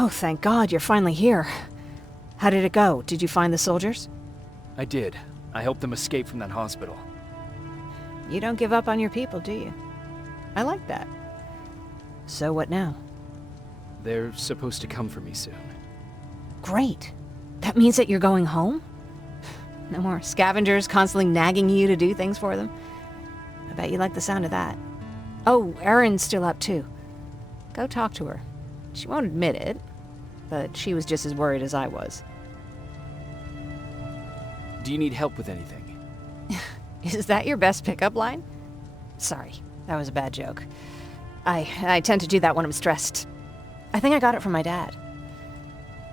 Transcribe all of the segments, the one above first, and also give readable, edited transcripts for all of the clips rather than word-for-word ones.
Oh, thank God, you're finally here. How did it go? Did you find the soldiers? I did. I helped them escape from that hospital. You don't give up on your people, do you? I like that. So what now? They're supposed to come for me soon. Great. That means that you're going home? No more scavengers constantly nagging you to do things for them? I bet you like the sound of that. Oh, Erin's still up too. Go talk to her. She won't admit it, but she was just as worried as I was. Do you need help with anything? Is that your best pickup line? Sorry, that was a bad joke. I tend to do that when I'm stressed. I think I got it from my dad.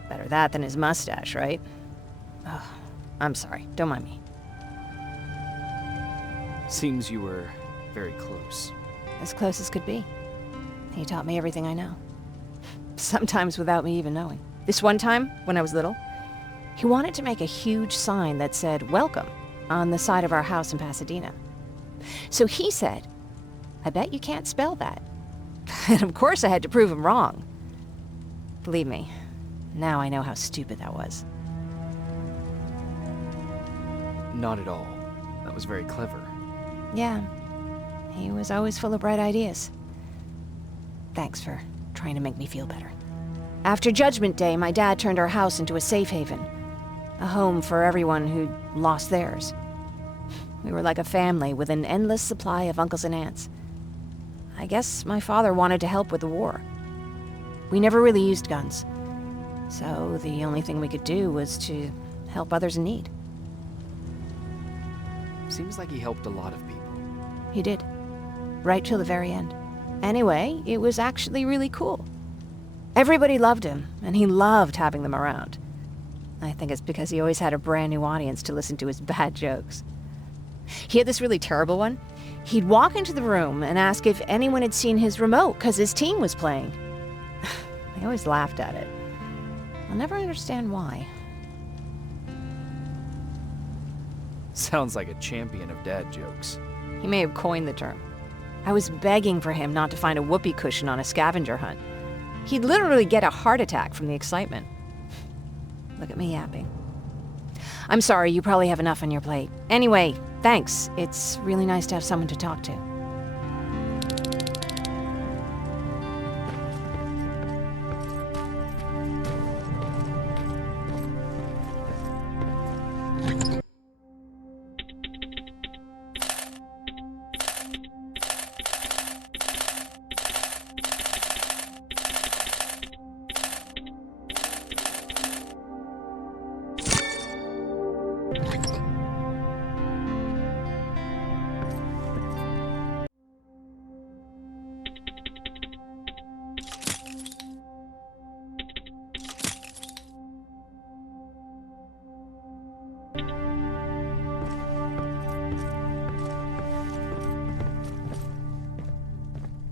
Better that than his mustache, right? Oh, I'm sorry, don't mind me. Seems you were very close. As close as could be. He taught me everything I know. Sometimes without me even knowing. This one time, when I was little, he wanted to make a huge sign that said, "Welcome," on the side of our house in Pasadena. So he said, "I bet you can't spell that." And of course I had to prove him wrong. Believe me, now I know how stupid that was. Not at all. That was very clever. Yeah, he was always full of bright ideas. Thanks for trying to make me feel better. After Judgment Day, my dad turned our house into a safe haven. A home for everyone who'd lost theirs. We were like a family with an endless supply of uncles and aunts. I guess my father wanted to help with the war. We never really used guns, so the only thing we could do was to help others in need. Seems like he helped a lot of people. He did. Right till the very end. Anyway, it was actually really cool. Everybody loved him, and he loved having them around. I think it's because he always had a brand new audience to listen to his bad jokes. He had this really terrible one. He'd walk into the room and ask if anyone had seen his remote because his team was playing. I always laughed at it. I'll never understand why. Sounds like a champion of dad jokes. He may have coined the term. I was begging for him not to find a whoopee cushion on a scavenger hunt. He'd literally get a heart attack from the excitement. Look at me yapping. I'm sorry, you probably have enough on your plate. Anyway, thanks. It's really nice to have someone to talk to.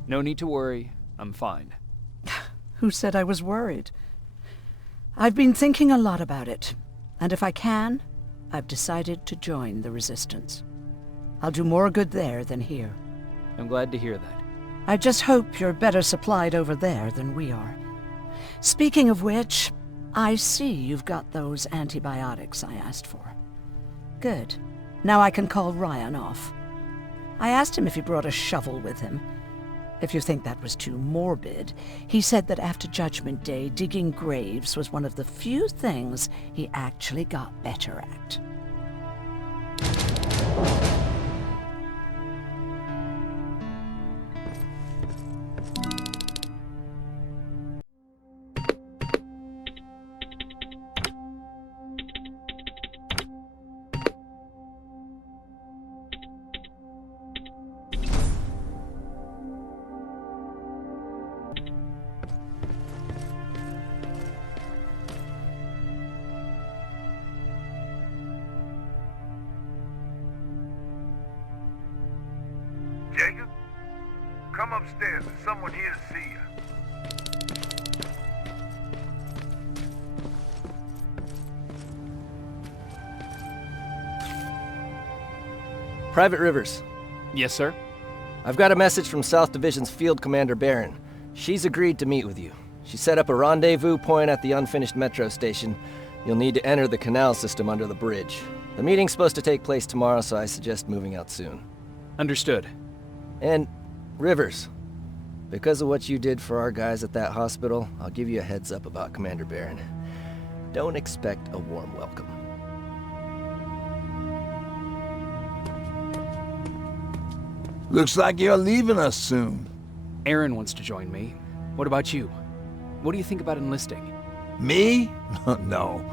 No need to worry. I'm fine. Who said I was worried? I've been thinking a lot about it, and if I can, I've decided to join the Resistance. I'll do more good there than here. I'm glad to hear that. I just hope you're better supplied over there than we are. Speaking of which, I see you've got those antibiotics I asked for. Good. Now I can call Ryan off. I asked him if he brought a shovel with him. If you think that was too morbid, he said that after Judgment Day, digging graves was one of the few things he actually got better at. Jacob? Come upstairs. There's someone here to see you. Private Rivers, Yes, sir? I've got a message from South Division's Field Commander Barron. She's agreed to meet with you. She set up a rendezvous point at the unfinished metro station. You'll need to enter the canal system under the bridge. The meeting's supposed to take place tomorrow, so I suggest moving out soon. Understood. And, Rivers, because of what you did for our guys at that hospital, I'll give you a heads up about Commander Barron. Don't expect a warm welcome. Looks like you're leaving us soon. Aaron wants to join me. What about you? What do you think about enlisting? Me? No.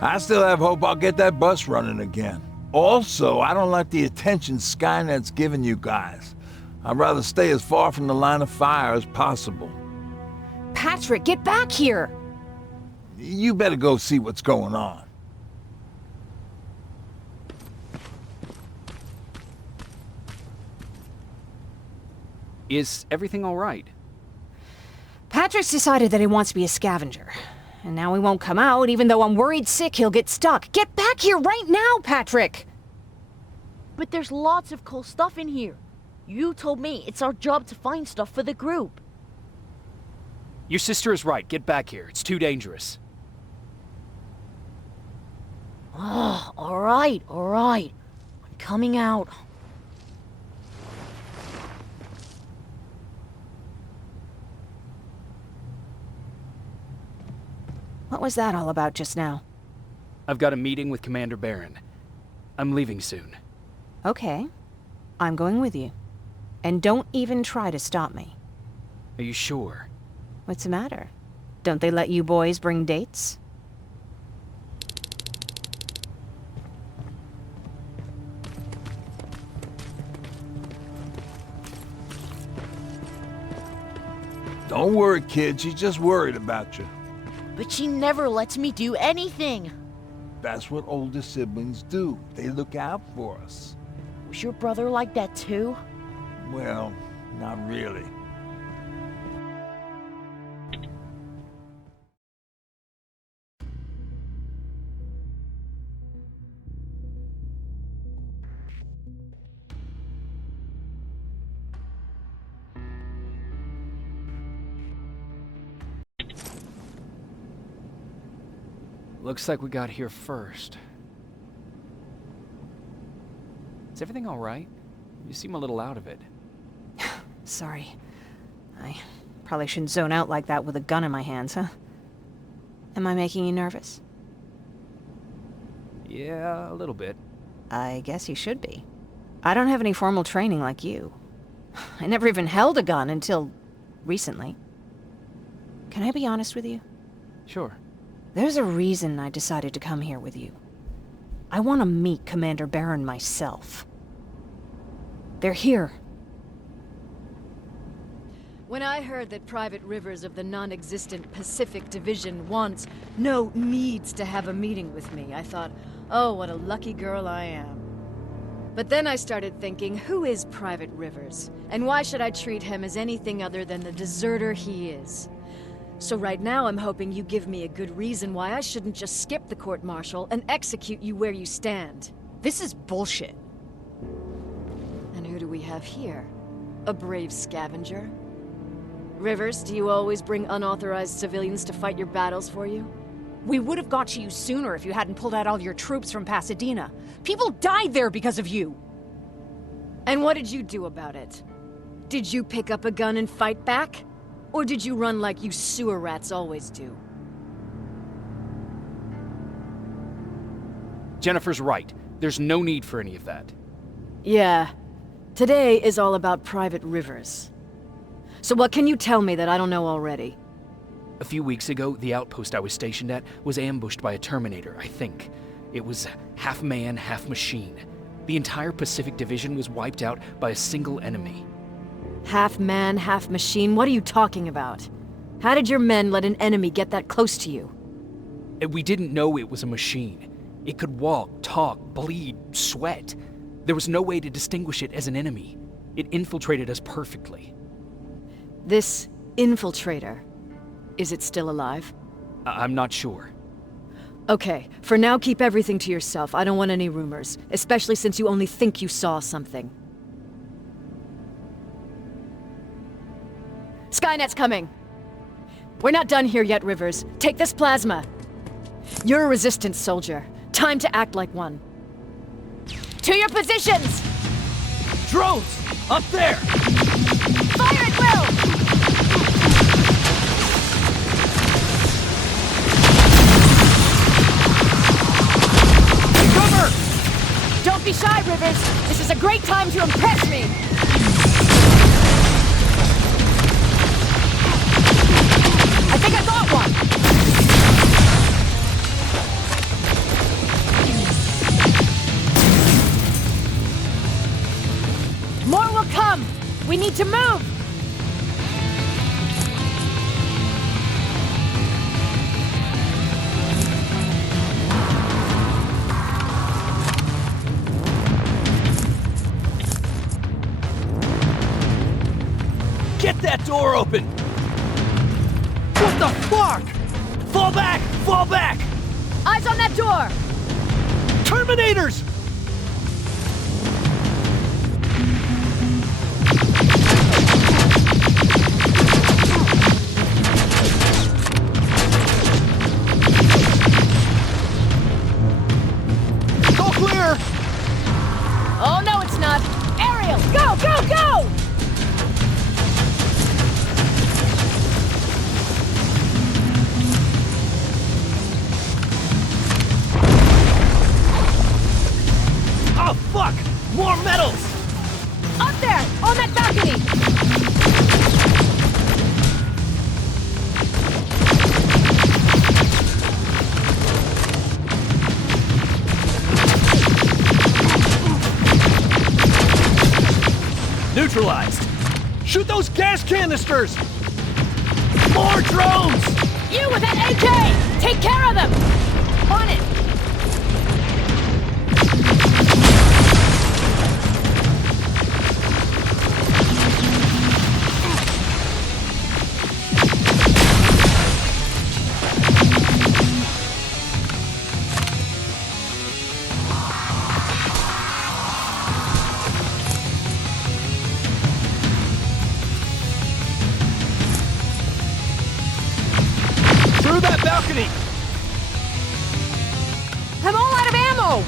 I still have hope I'll get that bus running again. Also, I don't like the attention Skynet's giving you guys. I'd rather stay as far from the line of fire as possible. Patrick, get back here! You better go see what's going on. Is everything all right? Patrick's decided that he wants to be a scavenger. And now he won't come out, even though I'm worried sick he'll get stuck. Get back here right now, Patrick! But there's lots of cool stuff in here. You told me it's our job to find stuff for the group. Your sister is right. Get back here. It's too dangerous. Oh, alright. I'm coming out. What was that all about just now? I've got a meeting with Commander Barron. I'm leaving soon. Okay. I'm going with you. And don't even try to stop me. Are you sure? What's the matter? Don't they let you boys bring dates? Don't worry, kid. She's just worried about you. But she never lets me do anything. That's what older siblings do. They look out for us. Was your brother like that too? Well, not really. Looks like we got here first. Is everything all right? You seem a little out of it. Sorry. I probably shouldn't zone out like that with a gun in my hands, huh? Am I making you nervous? Yeah, a little bit. I guess you should be. I don't have any formal training like you. I never even held a gun until recently. Can I be honest with you? Sure. There's a reason I decided to come here with you. I want to meet Commander Barron myself. They're here. When I heard that Private Rivers of the non-existent Pacific Division needs to have a meeting with me, I thought, oh, what a lucky girl I am. But then I started thinking, who is Private Rivers? And why should I treat him as anything other than the deserter he is? So right now I'm hoping you give me a good reason why I shouldn't just skip the court-martial and execute you where you stand. This is bullshit. And who do we have here? A brave scavenger? Rivers, do you always bring unauthorized civilians to fight your battles for you? We would have got to you sooner if you hadn't pulled out all your troops from Pasadena. People died there because of you! And what did you do about it? Did you pick up a gun and fight back? Or did you run like you sewer rats always do? Jennifer's right. There's no need for any of that. Yeah. Today is all about Private Rivers. So what can you tell me that I don't know already? A few weeks ago, the outpost I was stationed at was ambushed by a Terminator, I think. It was half man, half machine. The entire Pacific Division was wiped out by a single enemy. Half man, half machine? What are you talking about? How did your men let an enemy get that close to you? We didn't know it was a machine. It could walk, talk, bleed, sweat. There was no way to distinguish it as an enemy. It infiltrated us perfectly. This infiltrator, is it still alive? I'm not sure. Okay, for now keep everything to yourself. I don't want any rumors, especially since you only think you saw something. Skynet's coming! We're not done here yet, Rivers. Take this plasma. You're a resistance soldier. Time to act like one. To your positions! Drones! Up there! Fire at will! Cover! Don't be shy, Rivers. This is a great time to impress me. I think I got one. More will come. We need to move. Get that door open! What the fuck? Fall back! Fall back! Eyes on that door. Terminators! It's all clear! Oh, no, it's not. Ariel, go, go, go! Oh, fuck! More metals! Up there, on that balcony. Neutralized! Shoot those gas canisters! More drones! You with that AK! Take care of them! On it! Through that balcony! I'm all out of ammo!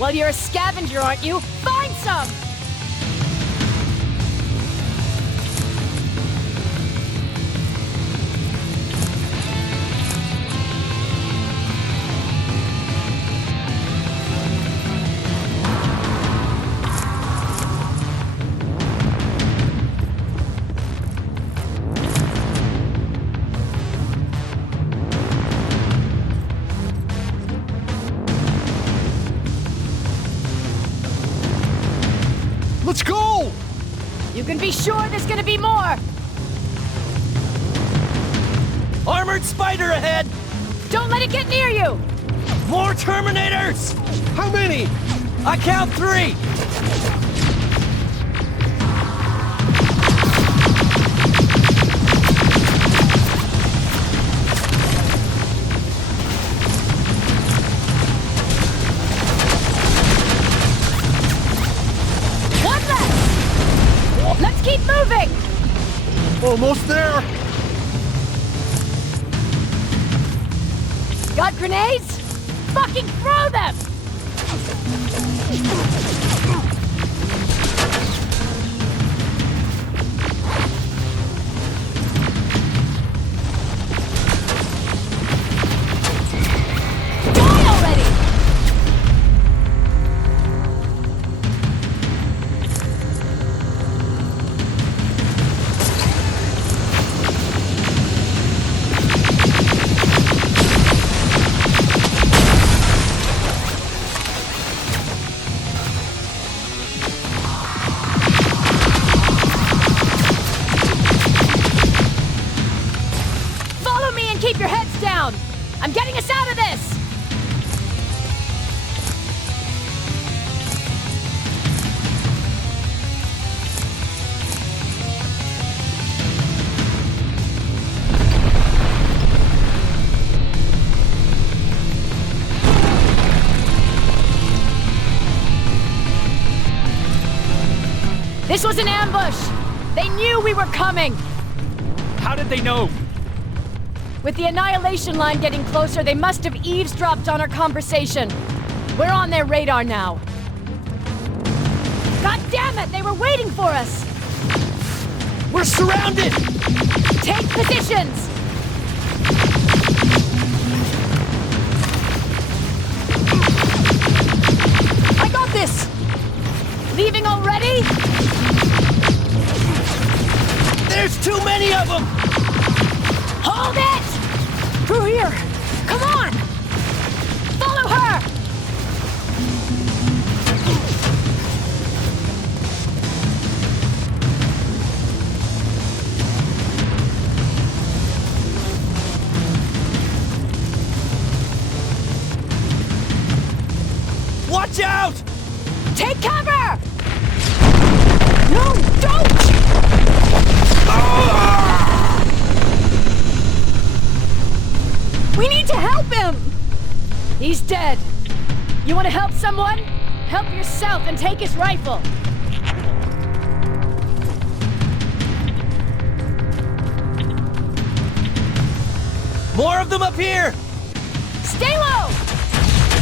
Well, you're a scavenger, aren't you? Find some! Let's go! You can be sure there's gonna be more! Armored spider ahead! Don't let it get near you! More Terminators! How many? I count 3! One left! Let's keep moving! Almost there! Got grenades? Fucking throw them! Die already! Follow me and keep your heads down! I'm getting us out of this! This was an ambush! They knew we were coming! How did they know? With the annihilation line getting closer, they must have eavesdropped on our conversation. We're on their radar now. God damn it! They were waiting for us! We're surrounded! Take positions! I got this! Leaving already? There's too many of them! Hold it! Through here! Come on! Follow her! Watch out! Take cover! No, don't! We need to help him! He's dead. You want to help someone? Help yourself and take his rifle. More of them up here! Stay low!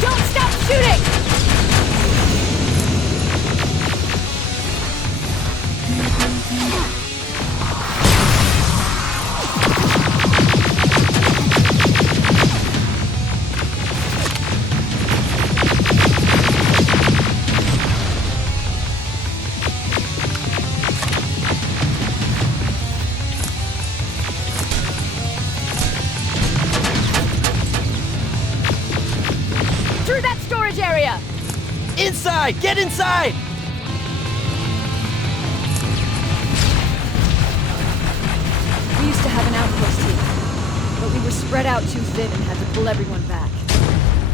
Don't stop shooting! Through that storage area! Inside! Get inside! We used to have an outpost here, but we were spread out too thin and had to pull everyone back.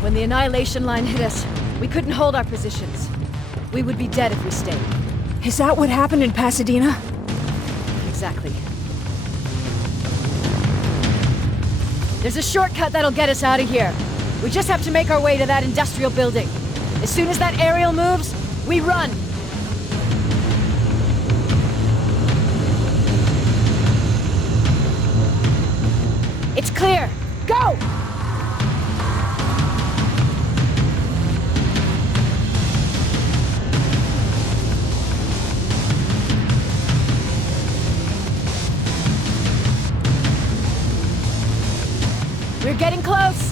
When the annihilation line hit us, we couldn't hold our positions. We would be dead if we stayed. Is that what happened in Pasadena? Exactly. There's a shortcut that'll get us out of here. We just have to make our way to that industrial building. As soon as that aerial moves, we run. It's clear. Go! We're getting close.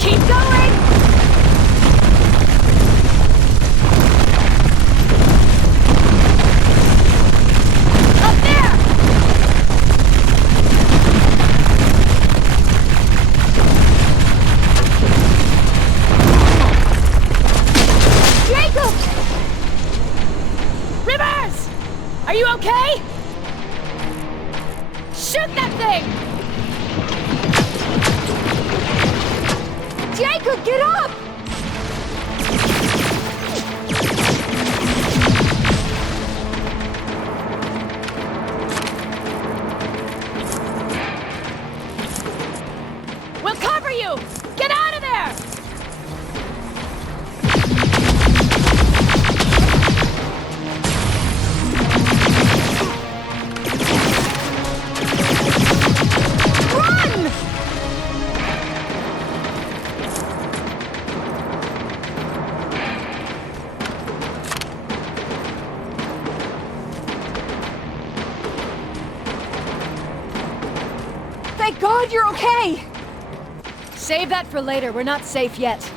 Keep going! Up there! Jacob! Rivers! Are you okay? Shoot that thing! Jacob, get up! We'll cover you! Get out of there! Run! Thank God you're okay! Save that for later. We're not safe yet.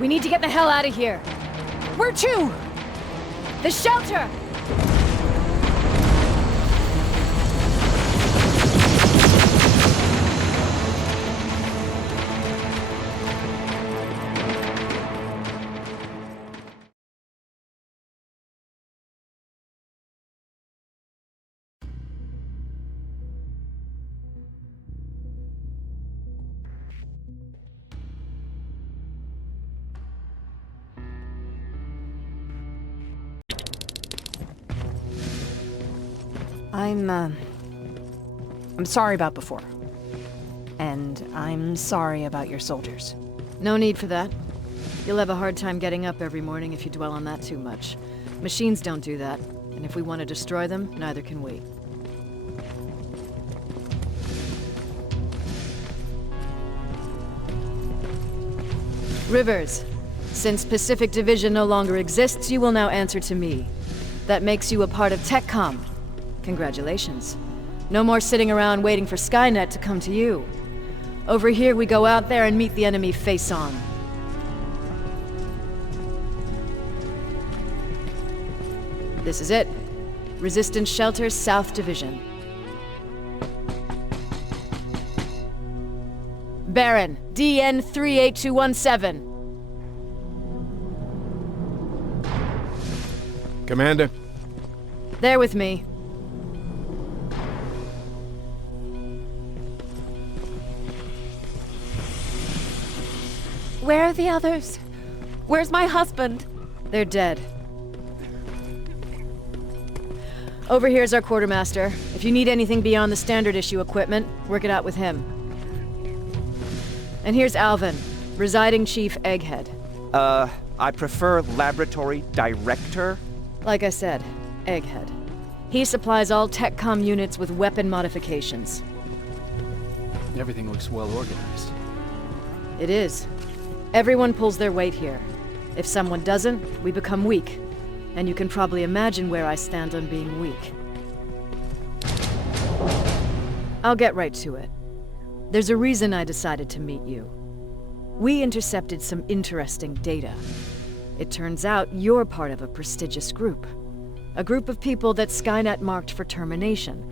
We need to get the hell out of here. Where to? The shelter! I'm sorry about before. And I'm sorry about your soldiers. No need for that. You'll have a hard time getting up every morning if you dwell on that too much. Machines don't do that. And if we want to destroy them, neither can we. Rivers, since Pacific Division no longer exists, you will now answer to me. That makes you a part of TechCom. Congratulations. No more sitting around waiting for Skynet to come to you. Over here, we go out there and meet the enemy face on. This is it. Resistance Shelter, South Division. Baron, DN 38217. Commander. There with me. Where are the others? Where's my husband? They're dead. Over here's our quartermaster. If you need anything beyond the standard issue equipment, work it out with him. And here's Alvin, residing chief Egghead. I prefer laboratory director. Like I said, Egghead. He supplies all TechCom units with weapon modifications. Everything looks well organized. It is. Everyone pulls their weight here. If someone doesn't, we become weak. And you can probably imagine where I stand on being weak. I'll get right to it. There's a reason I decided to meet you. We intercepted some interesting data. It turns out you're part of a prestigious group. A group of people that Skynet marked for termination.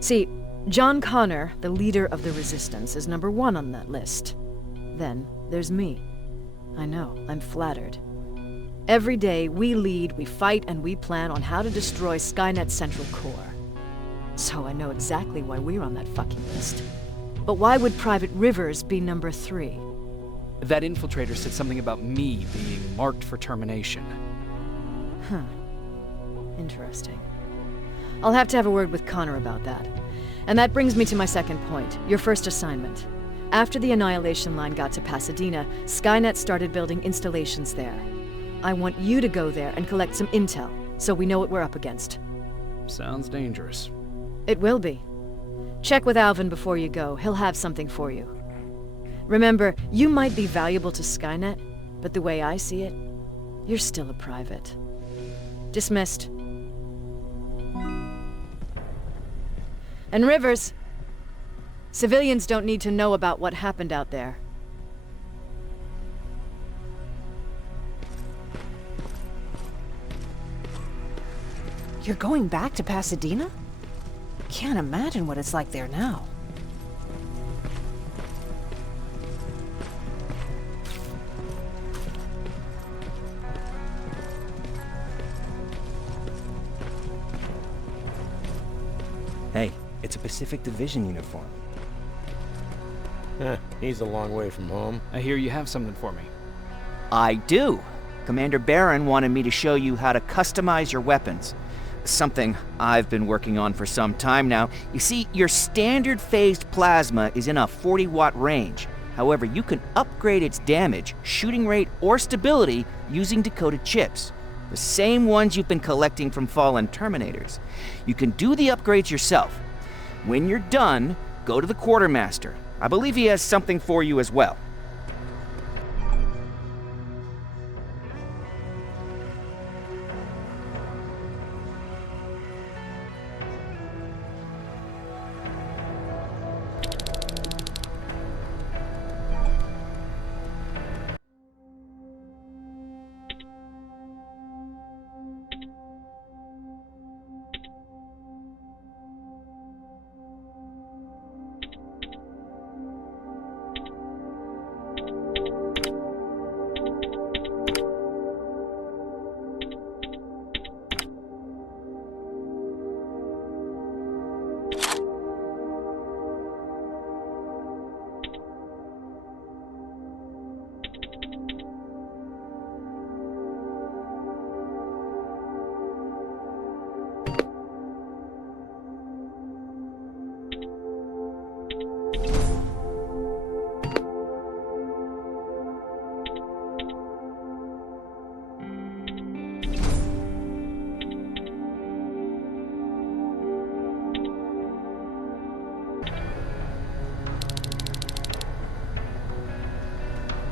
See, John Connor, the leader of the Resistance, is number 1 on that list. Then there's me. I know, I'm flattered. Every day, we lead, we fight, and we plan on how to destroy Skynet's central core. So I know exactly why we're on that fucking list. But why would Private Rivers be number 3? That infiltrator said something about me being marked for termination. Huh. Interesting. I'll have to have a word with Connor about that. And that brings me to my second point, your first assignment. After the Annihilation Line got to Pasadena, Skynet started building installations there. I want you to go there and collect some intel, so we know what we're up against. Sounds dangerous. It will be. Check with Alvin before you go. He'll have something for you. Remember, you might be valuable to Skynet, but the way I see it, you're still a private. Dismissed. And Rivers, civilians don't need to know about what happened out there. You're going back to Pasadena? Can't imagine what it's like there now. Hey, it's a Pacific Division uniform. He's a long way from home. I hear you have something for me. I do. Commander Barron wanted me to show you how to customize your weapons. Something I've been working on for some time now. You see, your standard phased plasma is in a 40-watt range. However, you can upgrade its damage, shooting rate, or stability using decoded chips. The same ones you've been collecting from fallen Terminators. You can do the upgrades yourself. When you're done, go to the quartermaster. I believe he has something for you as well.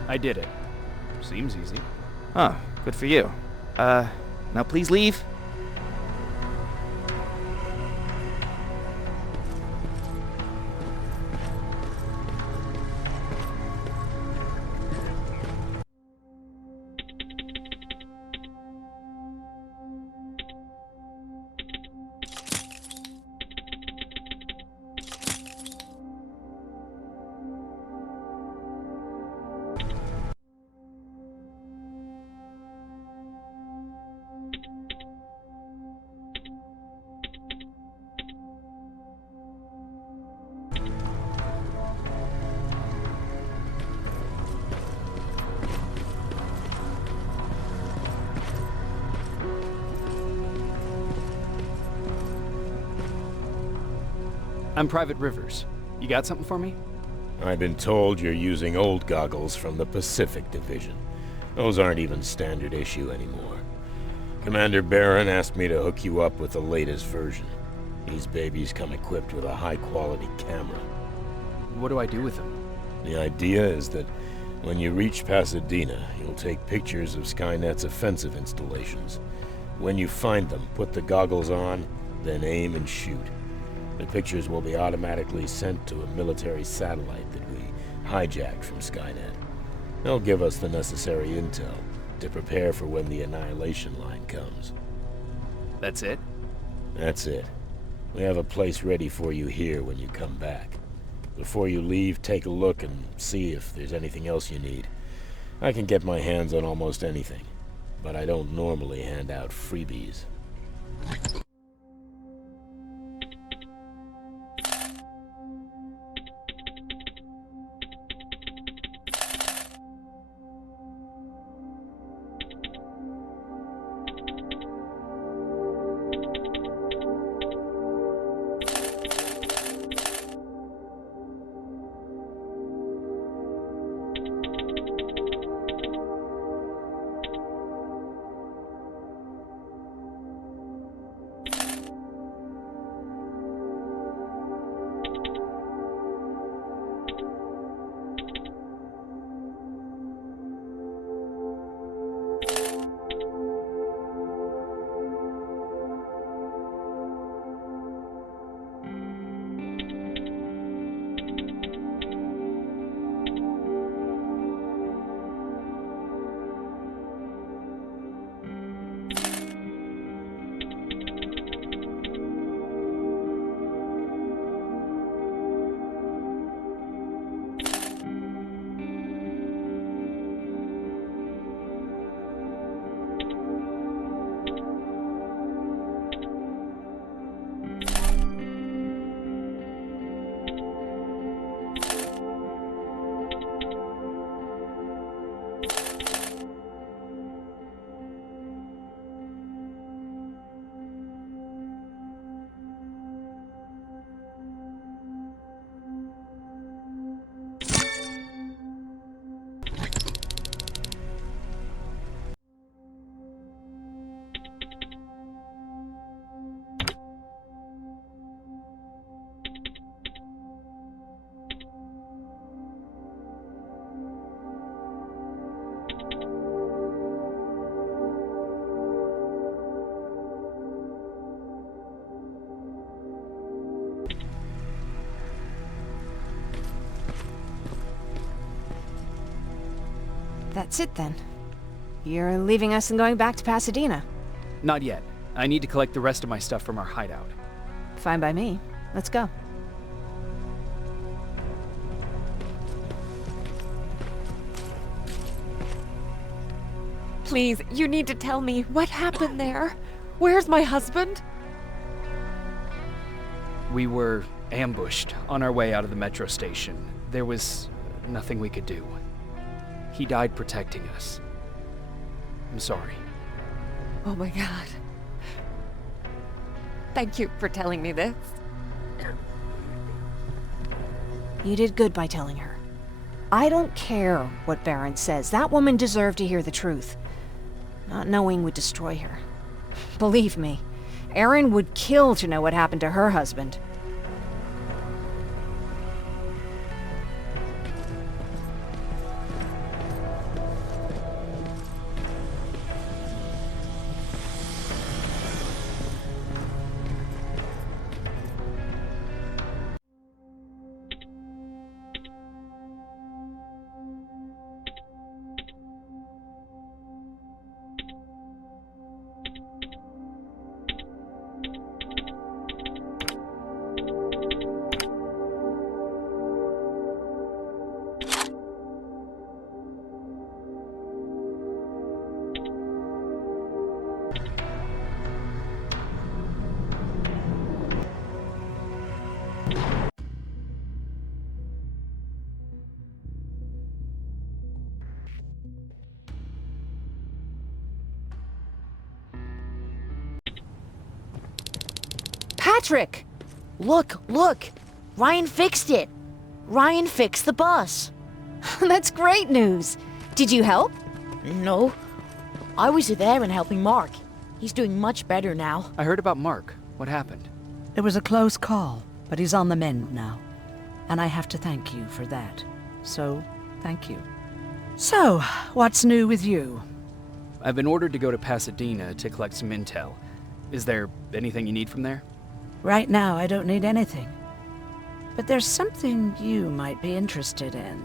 I did it. Seems easy. Huh, good for you. Now please leave. I'm Private Rivers. You got something for me? I've been told you're using old goggles from the Pacific Division. Those aren't even standard issue anymore. Commander Barron asked me to hook you up with the latest version. These babies come equipped with a high-quality camera. What do I do with them? The idea is that when you reach Pasadena, you'll take pictures of Skynet's offensive installations. When you find them, put the goggles on, then aim and shoot. The pictures will be automatically sent to a military satellite that we hijacked from Skynet. They'll give us the necessary intel to prepare for when the annihilation line comes. That's it? That's it. We have a place ready for you here when you come back. Before you leave, take a look and see if there's anything else you need. I can get my hands on almost anything, but I don't normally hand out freebies. That's it then. You're leaving us and going back to Pasadena. Not yet. I need to collect the rest of my stuff from our hideout. Fine by me. Let's go. Please, you need to tell me what happened there. Where's my husband? We were ambushed on our way out of the metro station. There was nothing we could do. He died protecting us. I'm sorry. Oh my god. Thank you for telling me this. You did good by telling her. I don't care what Barron says. That woman deserved to hear the truth. Not knowing would destroy her. Believe me, Erin would kill to know what happened to her husband. Patrick! Look! Ryan fixed it! Ryan fixed the bus! That's great news. Did you help? No. I was there and helping Mark. He's doing much better now. I heard about Mark. What happened? It was a close call, but he's on the mend now. And I have to thank you for that. So, thank you. So, what's new with you? I've been ordered to go to Pasadena to collect some intel. Is there anything you need from there? Right now, I don't need anything. But there's something you might be interested in.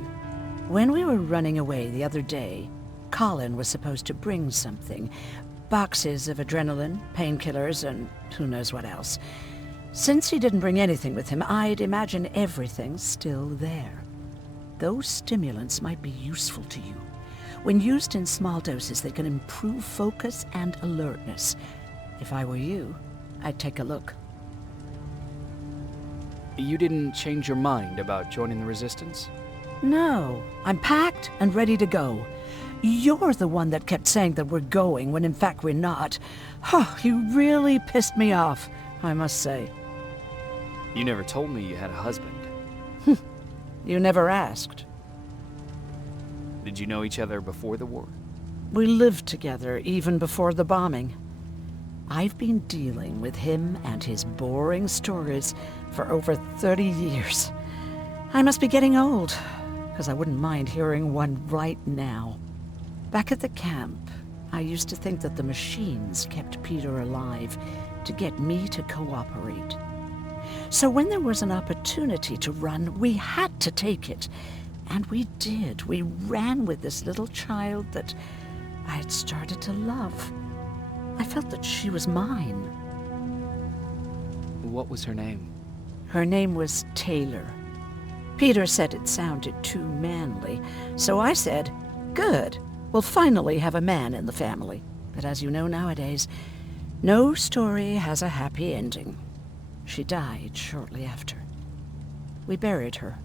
When we were running away the other day, Colin was supposed to bring something. Boxes of adrenaline, painkillers, and who knows what else. Since he didn't bring anything with him, I'd imagine everything's still there. Those stimulants might be useful to you. When used in small doses, they can improve focus and alertness. If I were you, I'd take a look. You didn't change your mind about joining the Resistance? No, I'm packed and ready to go. You're the one that kept saying that we're going when in fact we're not. Oh, you really pissed me off, I must say. You never told me you had a husband. You never asked. Did you know each other before the war? We lived together even before the bombing. I've been dealing with him and his boring stories for over 30 years. I must be getting old, because I wouldn't mind hearing one right now. Back at the camp, I used to think that the machines kept Peter alive to get me to cooperate. So when there was an opportunity to run, we had to take it. And we did. We ran with this little child that I had started to love. I felt that she was mine. What was her name? Her name was Taylor. Peter said it sounded too manly, so I said, good, we'll finally have a man in the family. But as you know nowadays, no story has a happy ending. She died shortly after. We buried her,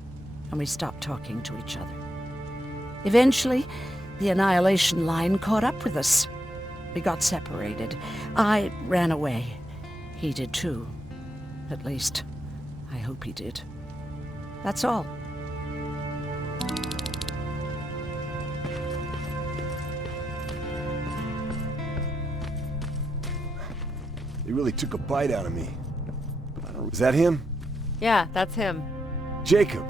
and we stopped talking to each other. Eventually, the Annihilation Line caught up with us. We got separated. I ran away. He did too. At least, I hope he did. That's all. He really took a bite out of me. Is that him? Yeah, that's him. Jacob.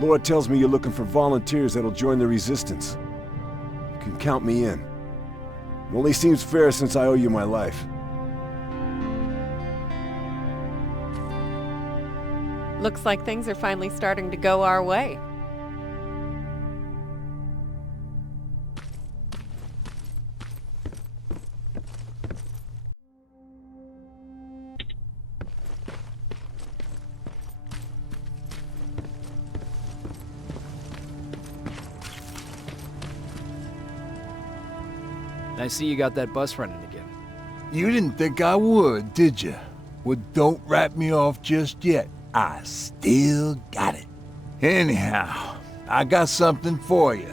Laura tells me you're looking for volunteers that'll join the Resistance. You can count me in. It only seems fair since I owe you my life. Looks like things are finally starting to go our way. I see you got that bus running again. You didn't think I would, did you? Well, don't wrap me off just yet. I still got it. Anyhow, I got something for you.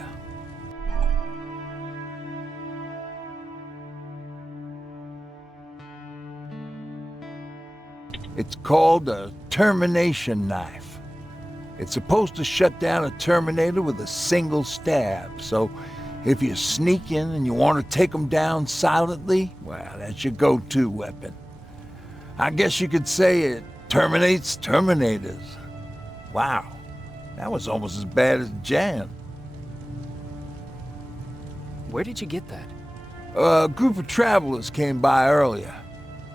It's called a termination knife. It's supposed to shut down a Terminator with a single stab, so if you sneak in and you want to take them down silently, well, that's your go-to weapon. I guess you could say it terminates Terminators. Wow, that was almost as bad as Jan. Where did you get that? A group of travelers came by earlier.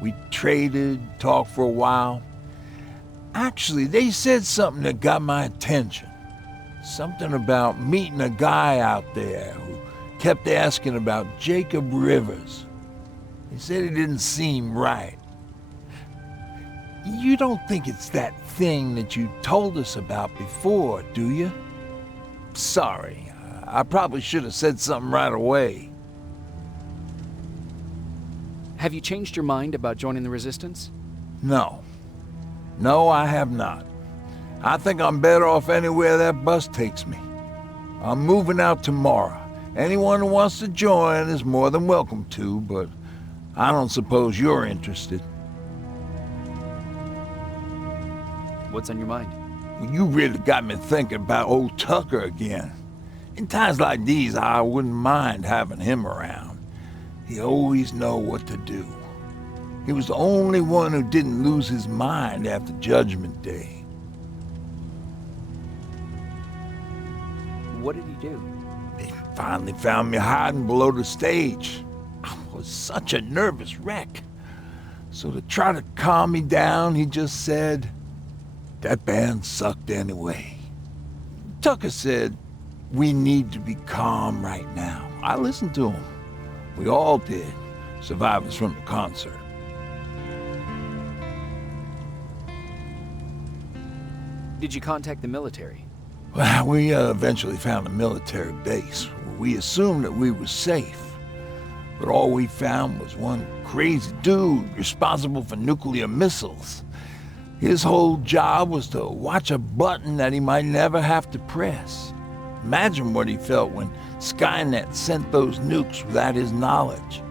We traded, talked for a while. Actually, they said something that got my attention. Something about meeting a guy out there who kept asking about Jacob Rivers. He said he didn't seem right. You don't think it's that thing that you told us about before, do you? Sorry, I probably should have said something right away. Have you changed your mind about joining the Resistance? No. No, I have not. I think I'm better off anywhere that bus takes me. I'm moving out tomorrow, Anyone who wants to join is more than welcome to, but I don't suppose you're interested. What's on your mind? You really got me thinking about old Tucker again. In times like these, I wouldn't mind having him around. He always know what to do. He was the only one who didn't lose his mind after Judgment Day. What did he do? He finally found me hiding below the stage. I was such a nervous wreck. So to try to calm me down, he just said, "That band sucked anyway." Tucker said, "We need to be calm right now." I listened to him. We all did, survivors from the concert. Did you contact the military? Well, we eventually found a military base. We assumed that we were safe. But all we found was one crazy dude responsible for nuclear missiles. His whole job was to watch a button that he might never have to press. Imagine what he felt when Skynet sent those nukes without his knowledge.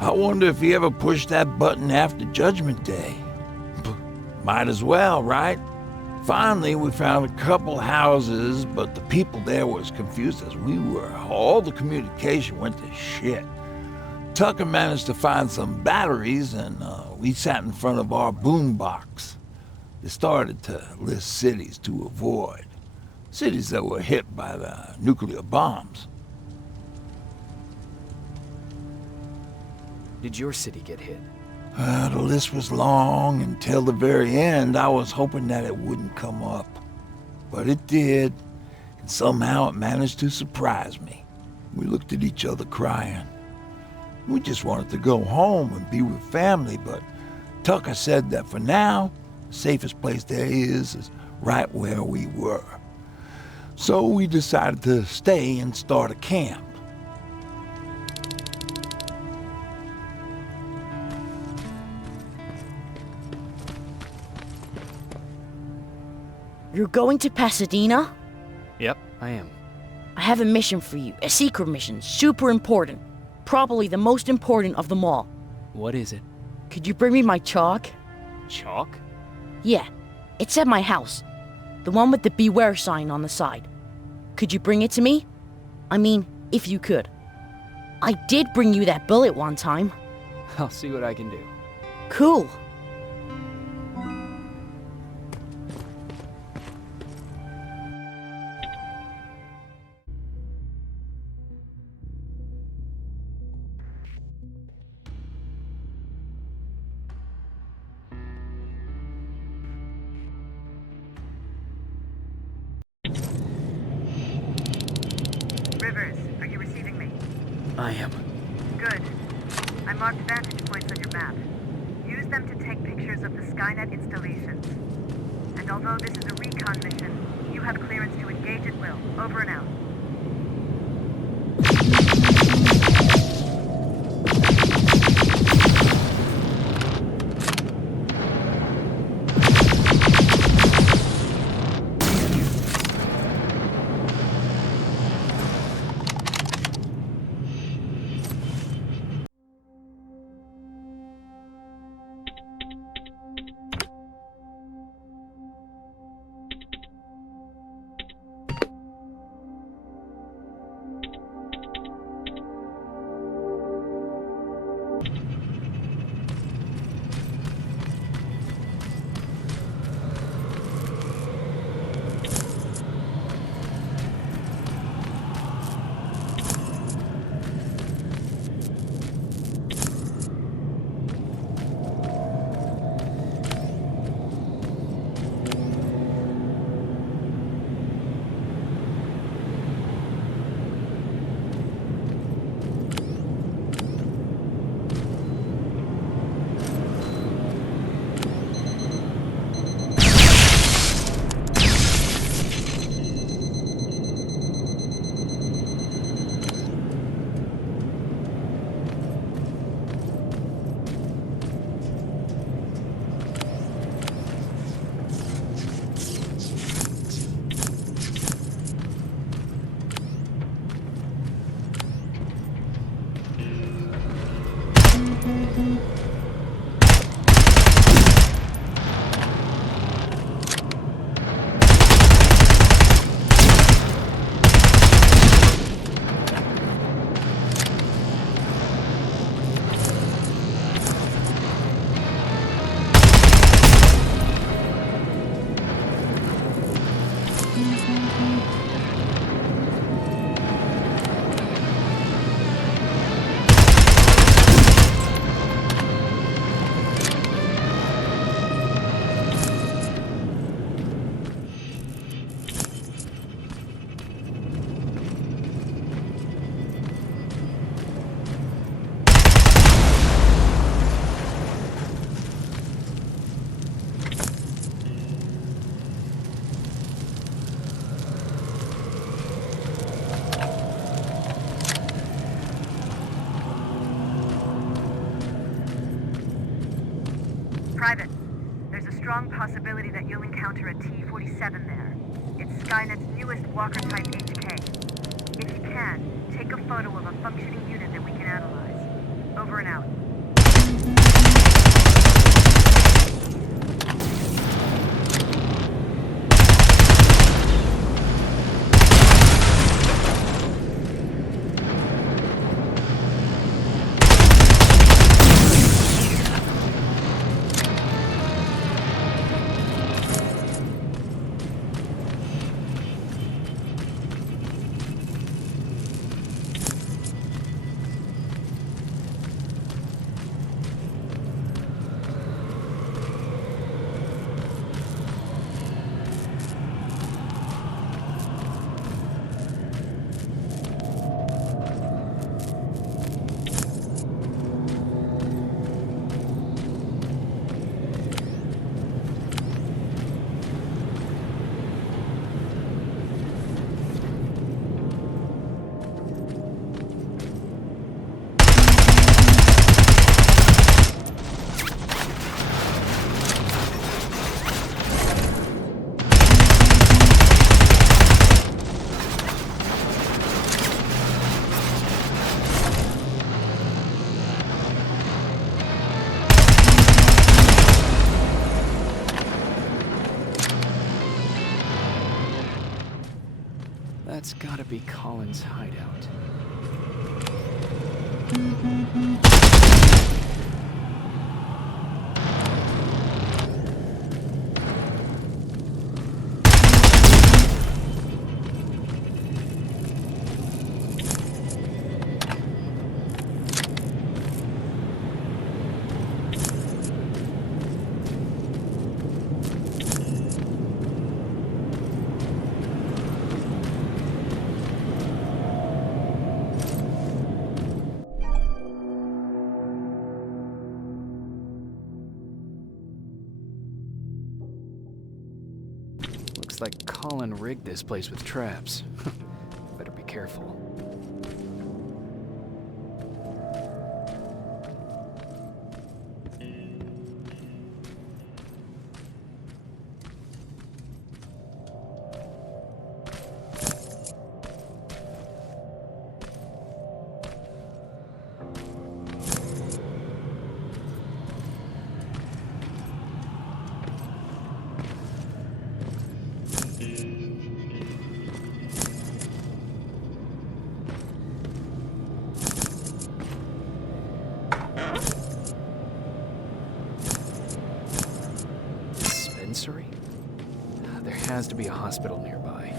I wonder if he ever pushed that button after Judgment Day. Might as well, right? Finally, we found a couple houses, but the people there were as confused as we were. All the communication went to shit. Tucker managed to find some batteries, and we sat in front of our boombox. They started to list cities to avoid. Cities that were hit by the nuclear bombs. Did your city get hit? The list was long. Until the very end, I was hoping that it wouldn't come up. But it did, and somehow it managed to surprise me. We looked at each other crying. We just wanted to go home and be with family, but Tucker said that for now, the safest place there is right where we were. So we decided to stay and start a camp. You're going to Pasadena? Yep, I am. I have a mission for you. A secret mission. Super important. Probably the most important of them all. What is it? Could you bring me my chalk? Chalk? Yeah. It's at my house. The one with the beware sign on the side. Could you bring it to me? I mean, if you could. I did bring you that bullet one time. I'll see what I can do. Cool. Rivers, are you receiving me? I am. Good. I marked vantage points on your map. Use them to take pictures of the Skynet installations. And although this is a recon mission, you have clearance to engage at will. Over and out. strong possibility that you'll encounter a T-47 there. It's Skynet's newest Walker-type HK. If you can, take a photo of a functioning unit that we can analyze. Over and out. That's gotta be Colin's hideout. Looks like Colin rigged this place with traps. Better be careful. Dispensary? There has to be a hospital nearby.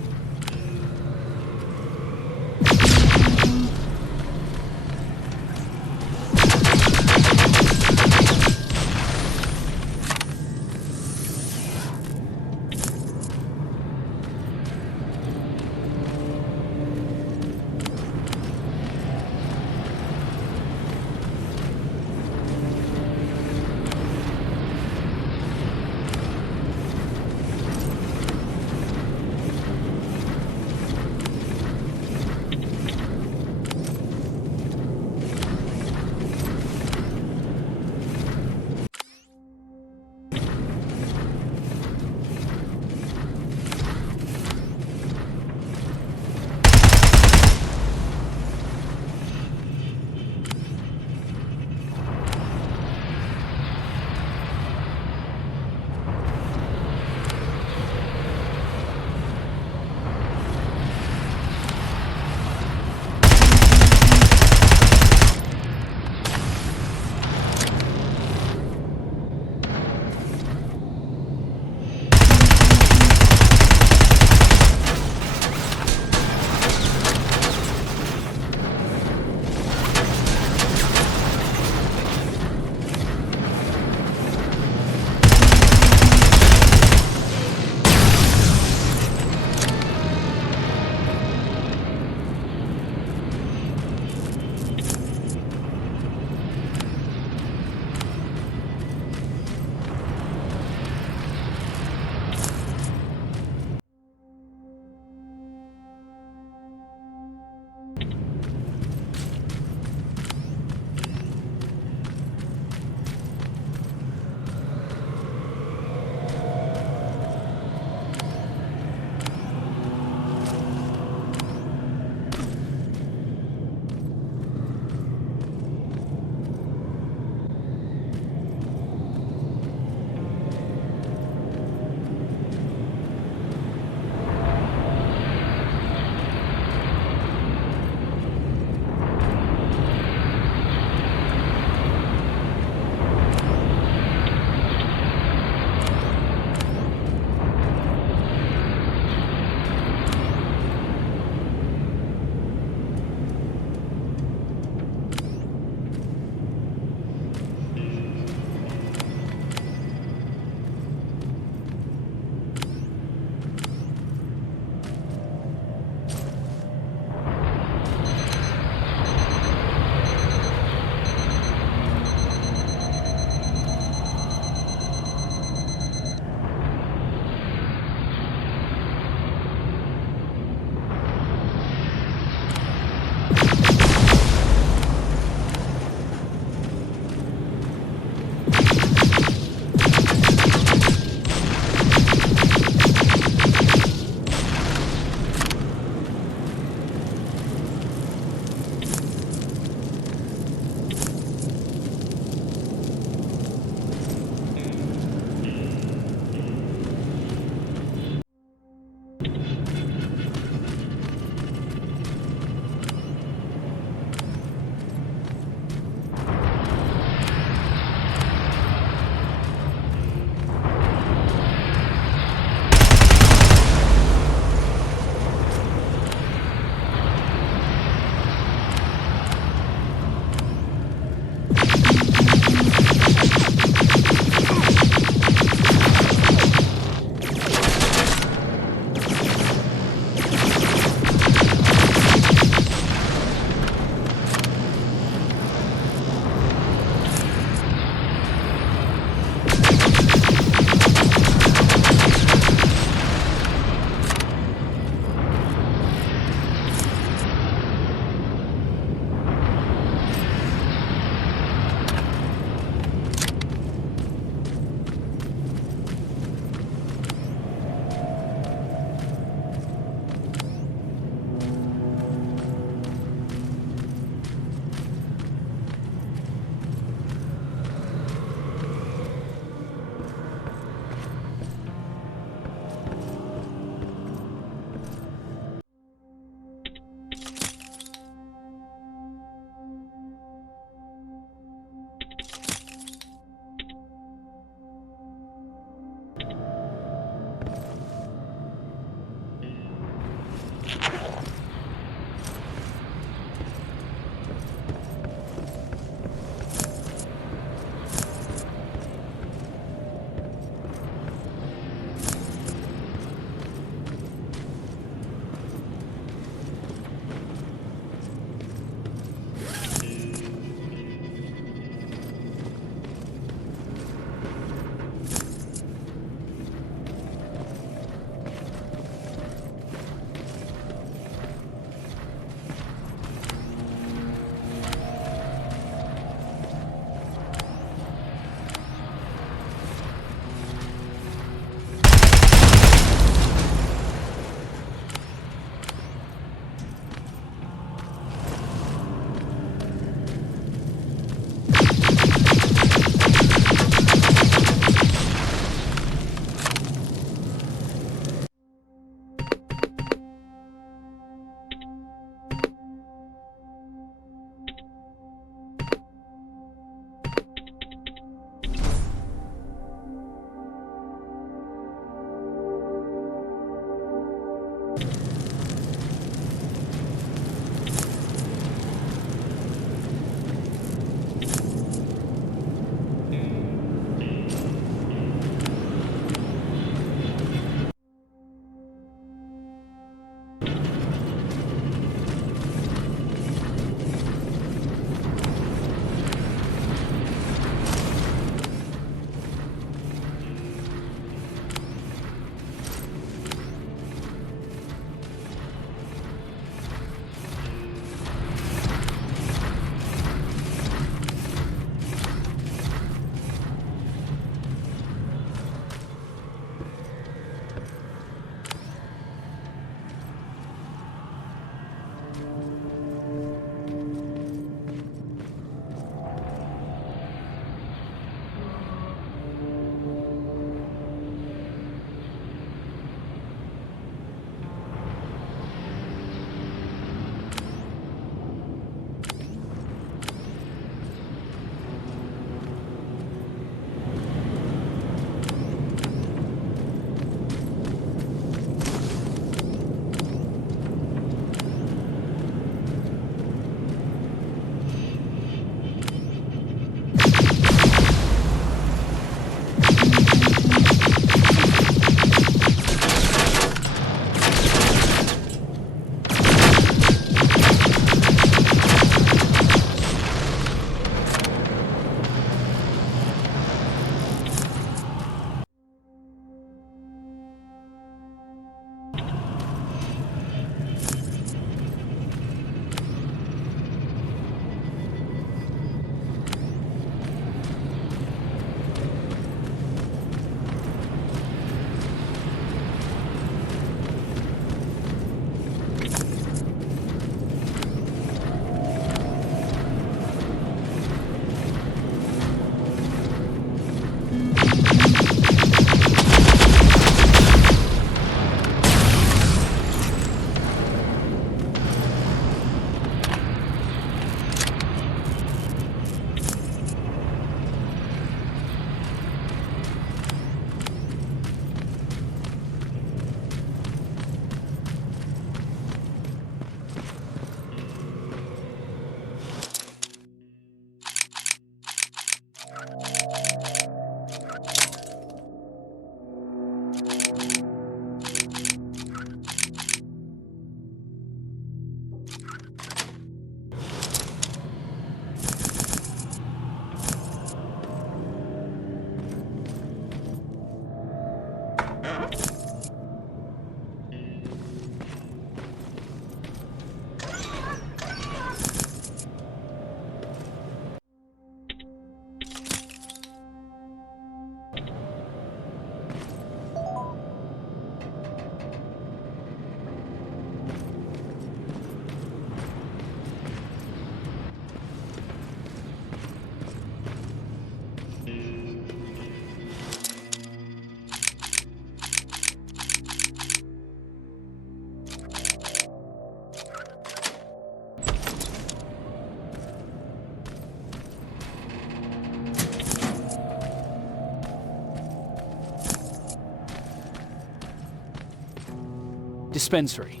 Dispensary.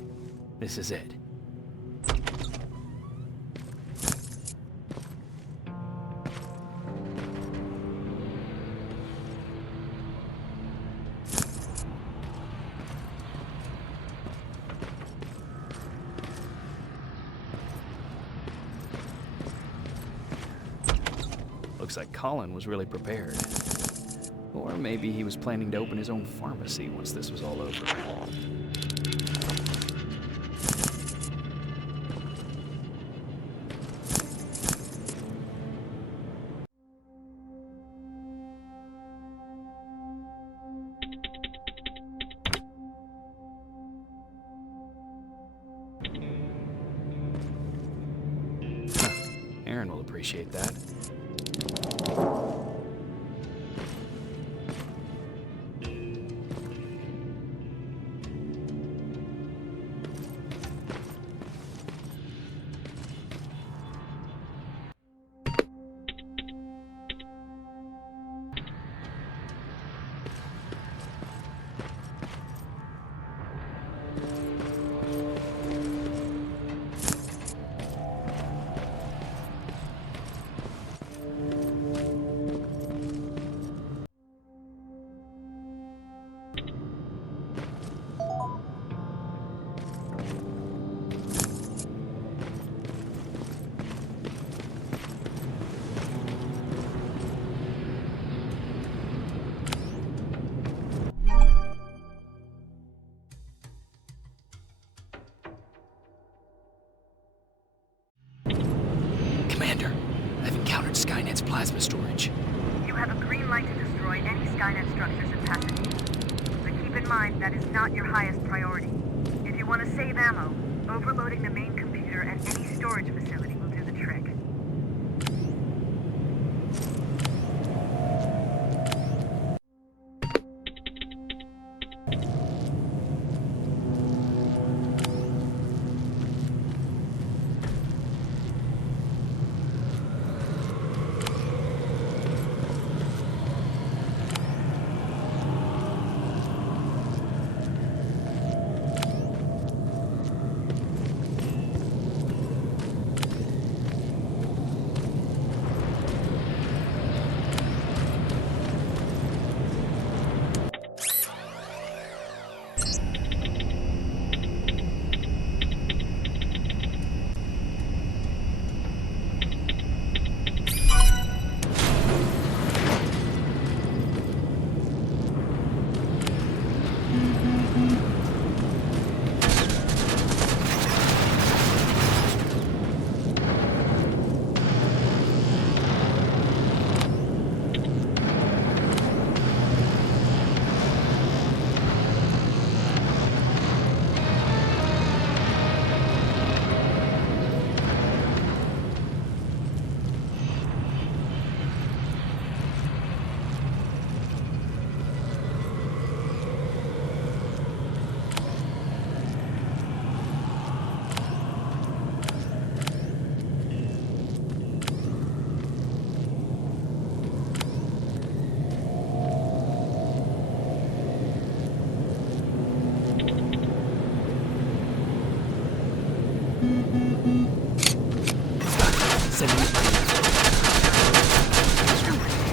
This is it. Looks like Colin was really prepared. Or maybe he was planning to open his own pharmacy once this was all over. Aaron will appreciate that. Commander, I've encountered Skynet's plasma storage. You have a green light to destroy any Skynet structures in Pasadena. But keep in mind, that is not your highest priority. If you want to save ammo, overloading the main computer and any storage facility will do the trick.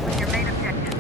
With your main objective.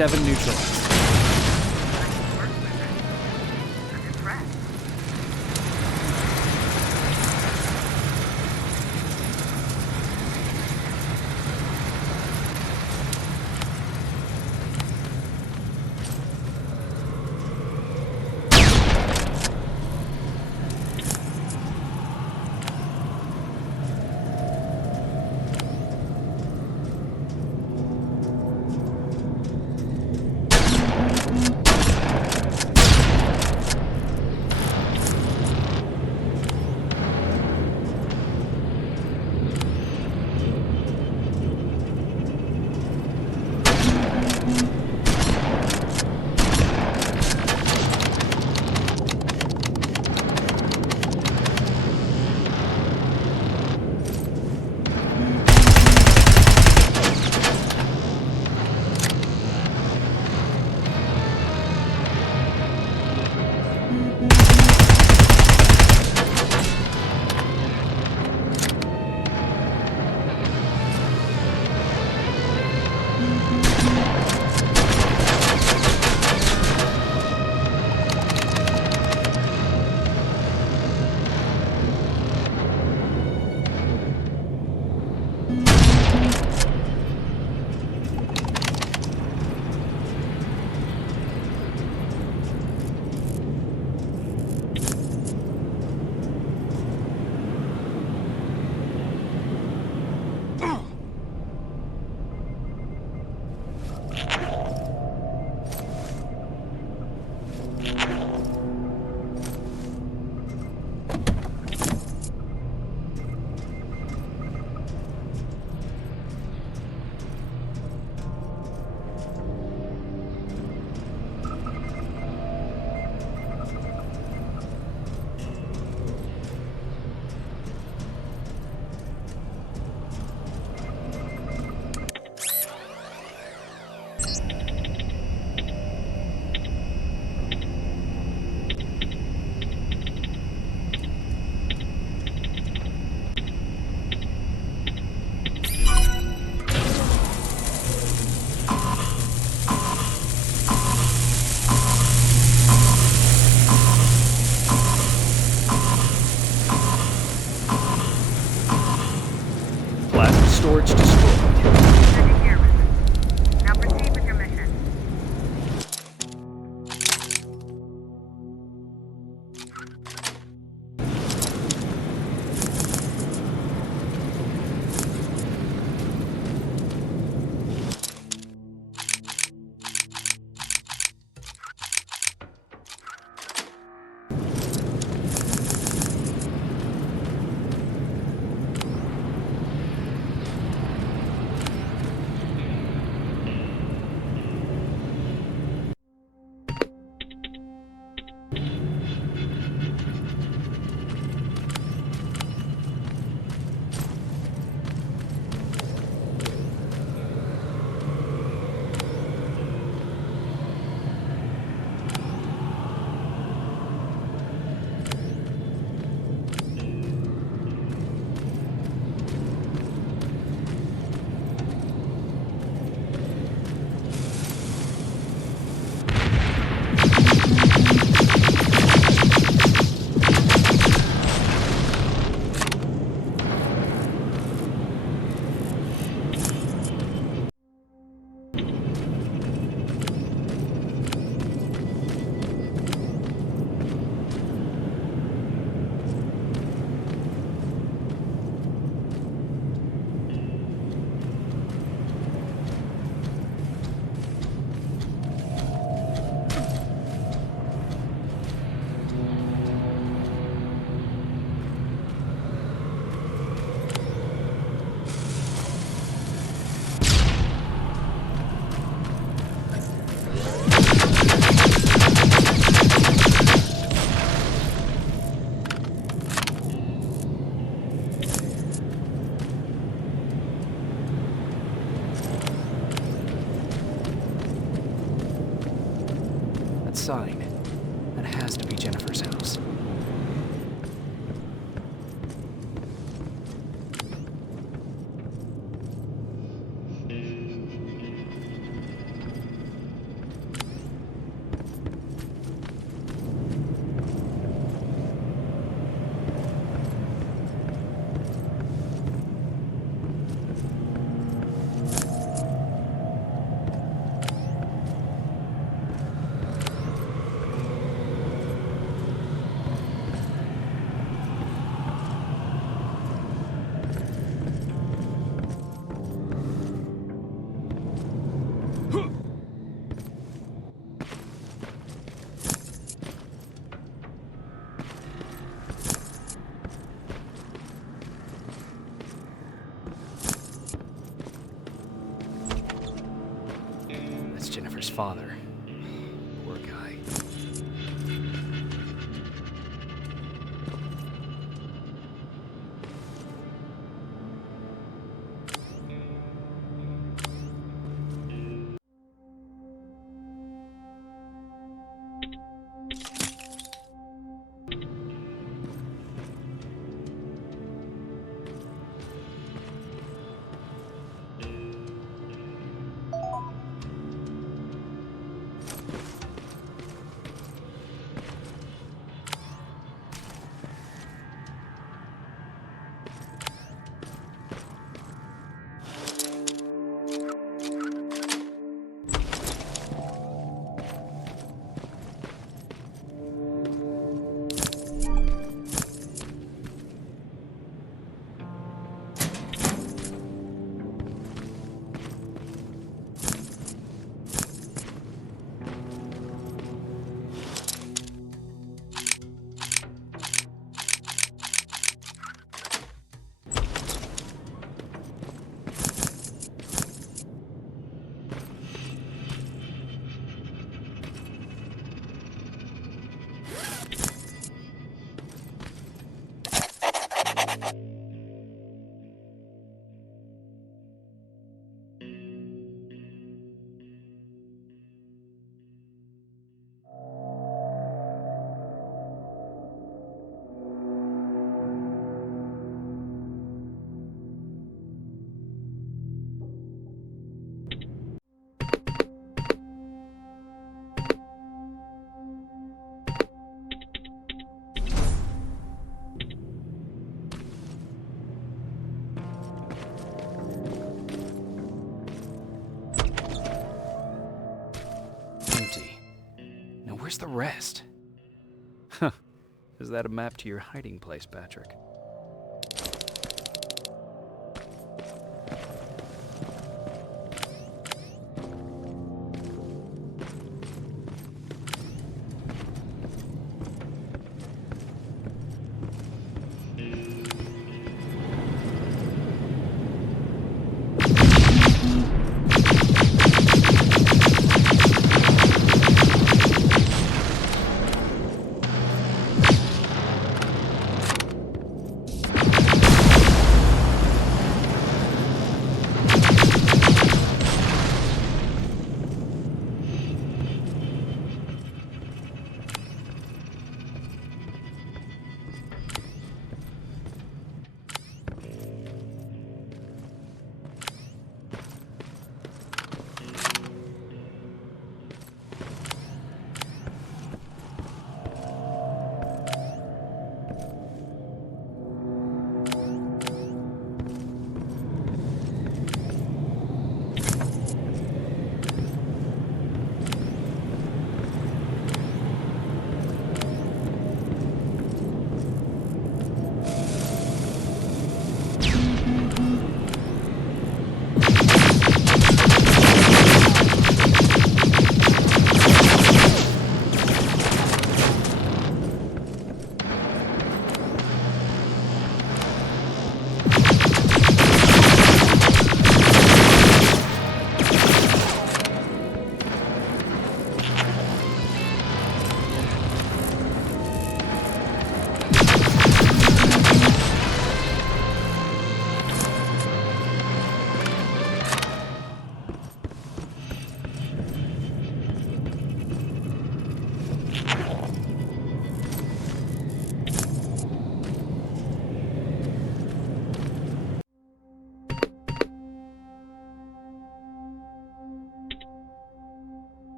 7 neutralized. Nice work, Wizard. I'm impressed. Plasma storage destroyed. Good to hear, Wizard. Now proceed with your mission. Sign. That has to be Jennifer's house. father. Poor guy. Empty. Now where's the rest? Huh. Is that a map to your hiding place, Patrick?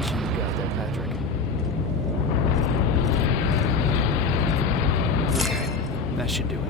Imagination you got there, Patrick. Okay, that should do it.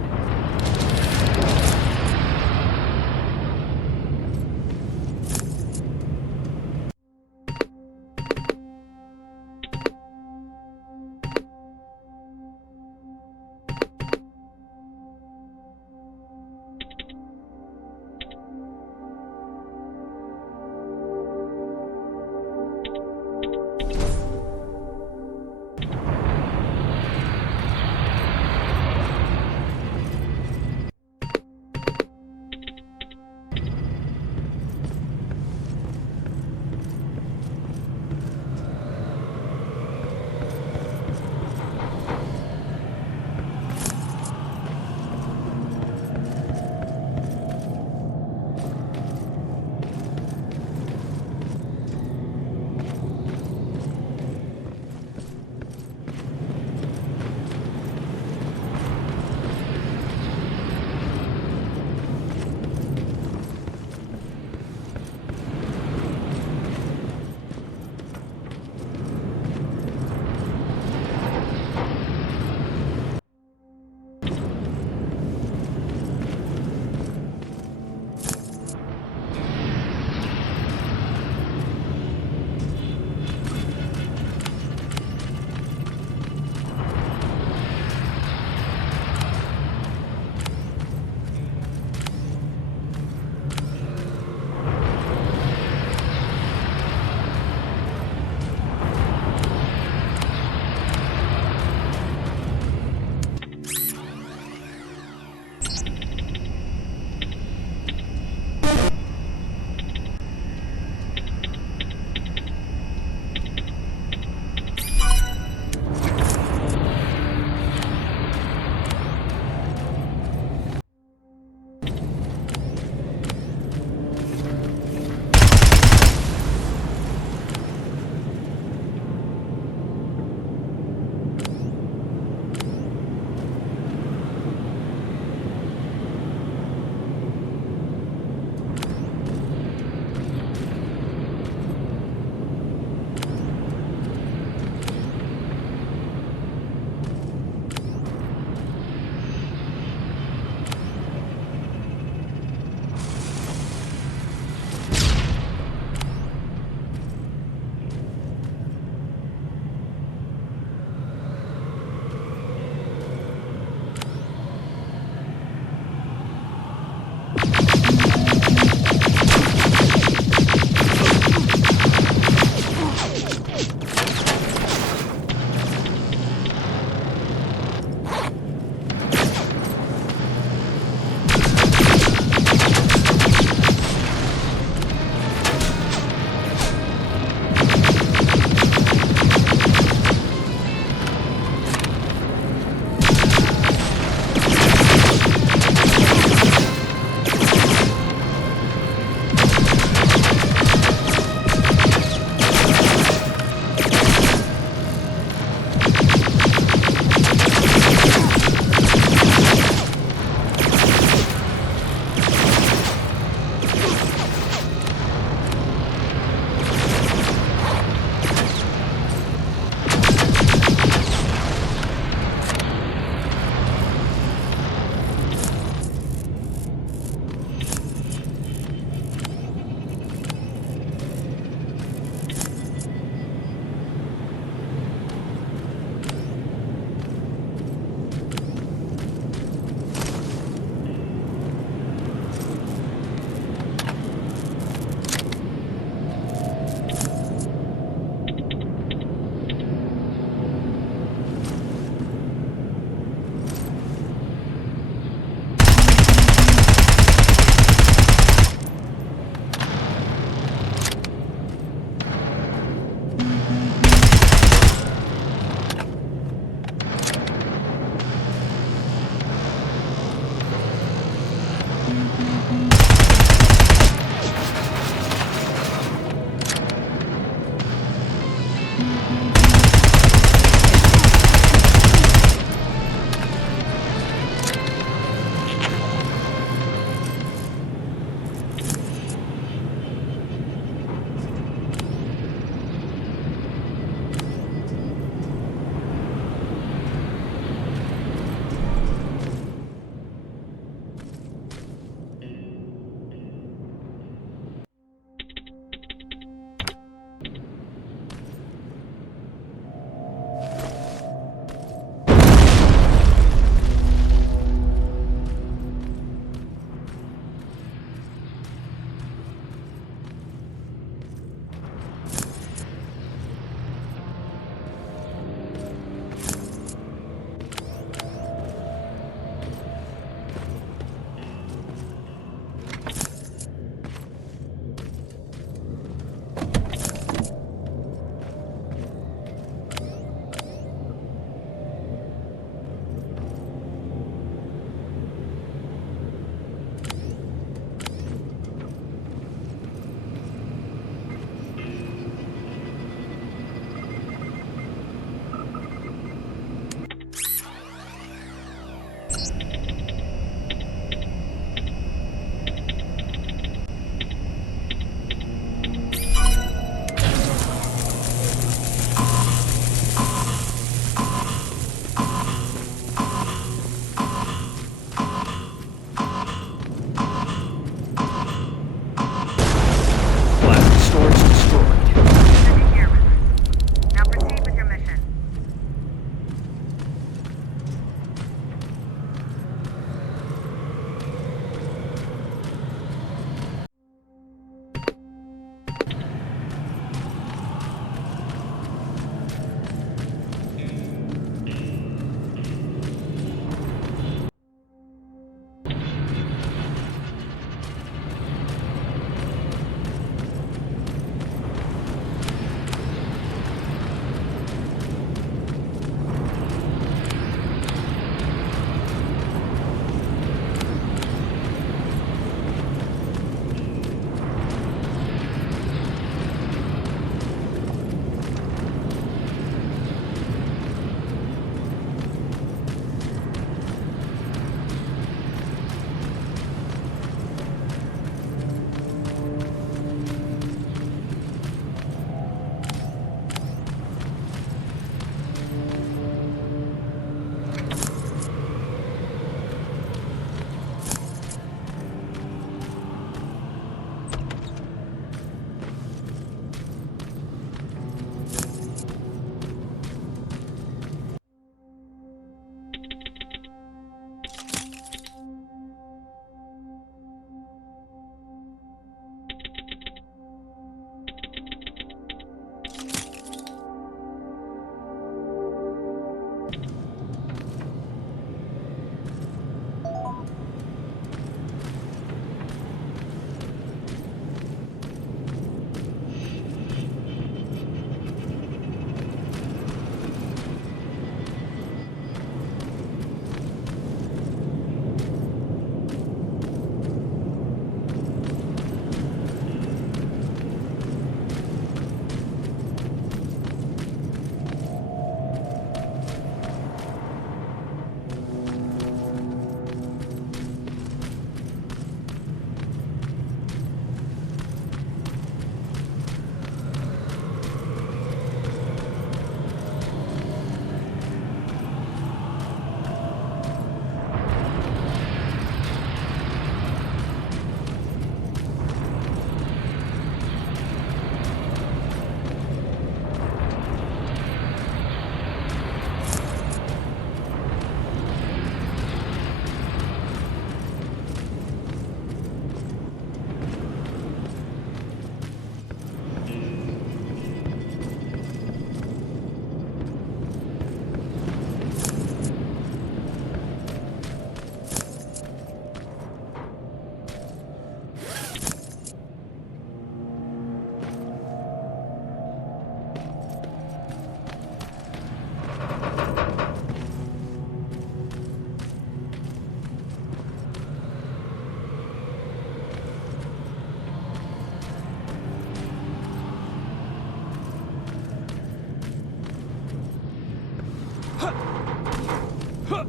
I'm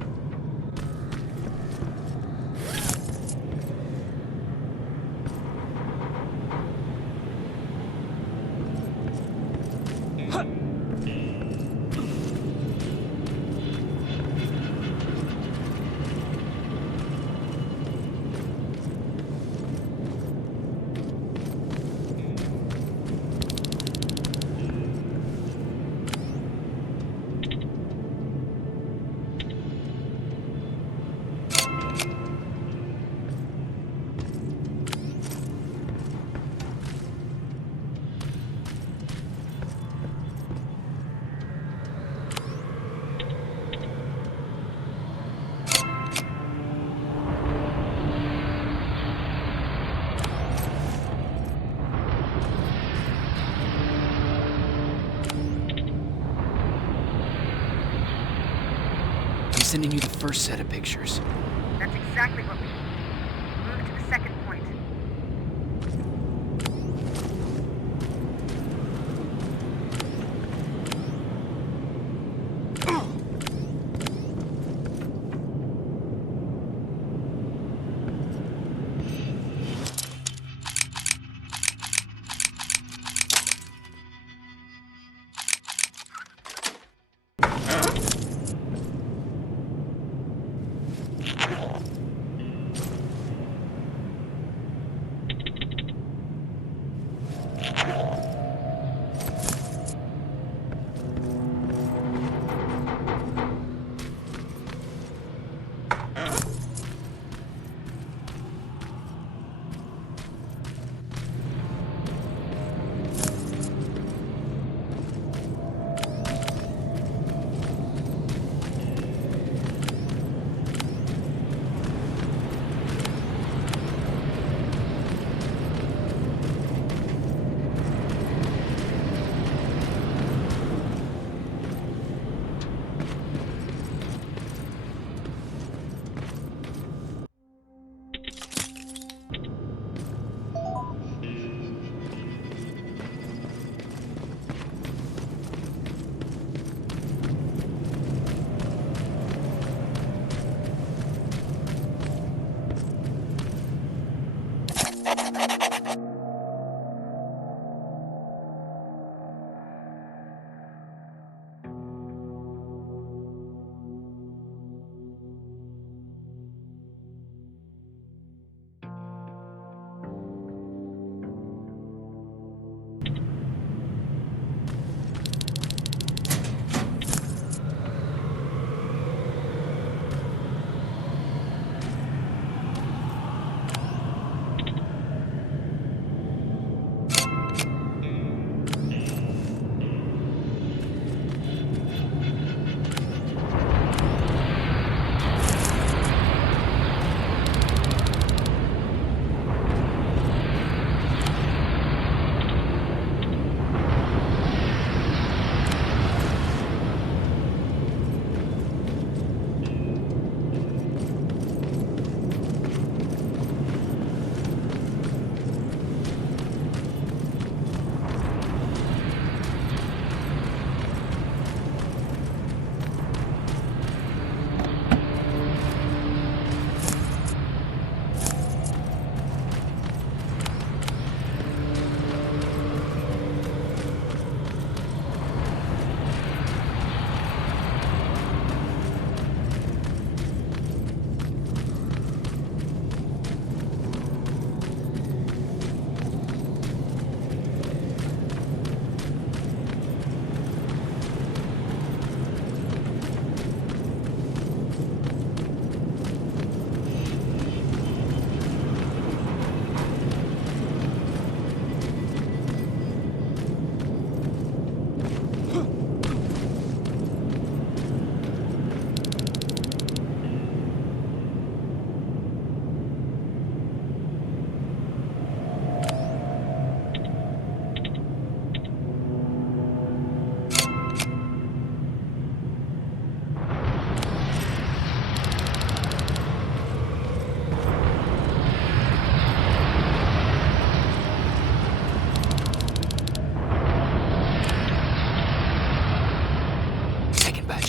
sending you the first set of pictures. That's exactly what we need. Move to the second point.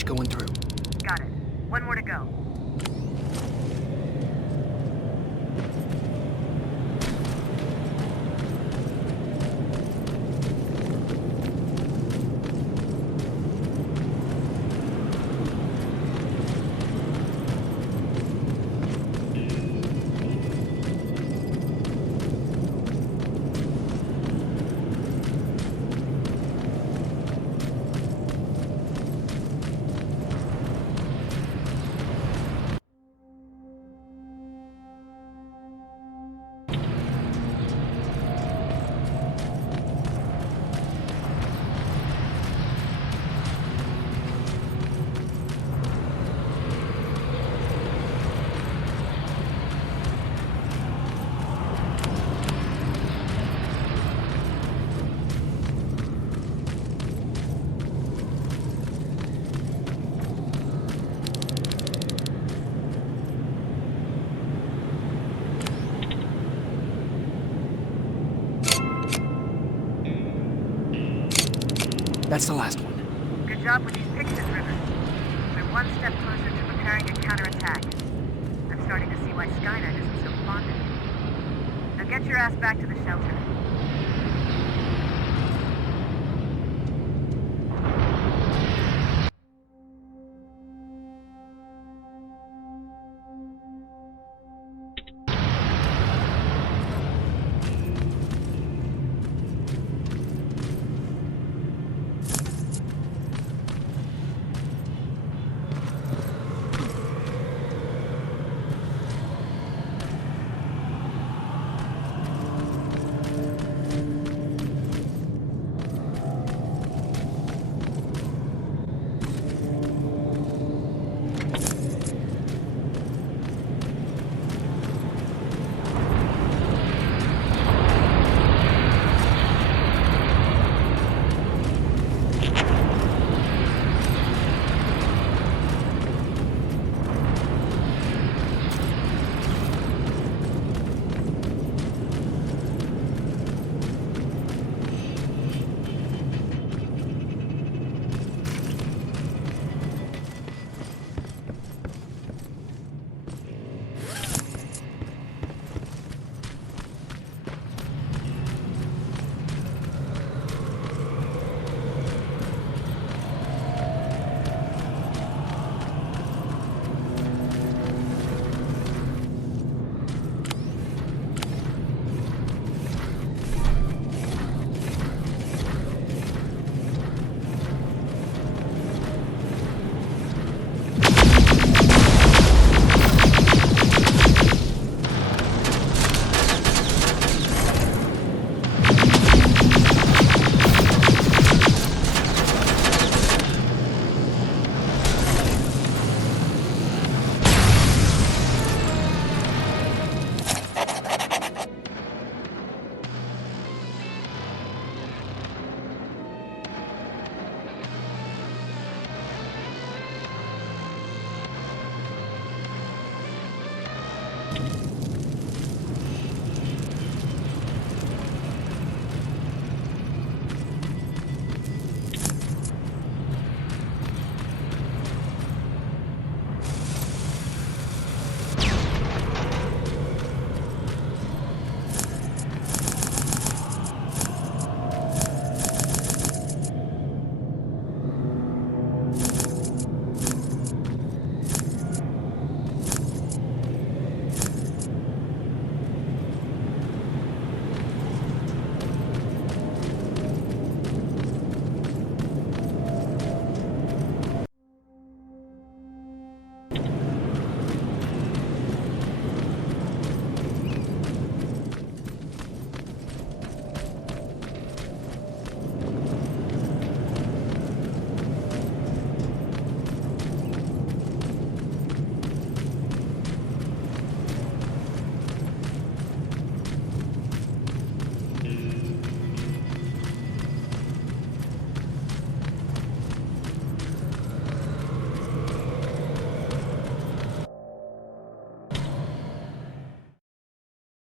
Going through. Got it. One more to go. That's the last one. Good job with these pictures, Rivers. We're one step closer to preparing a counterattack. I'm starting to see why Skynet isn't so fond of you. Now get your ass back to the shelter.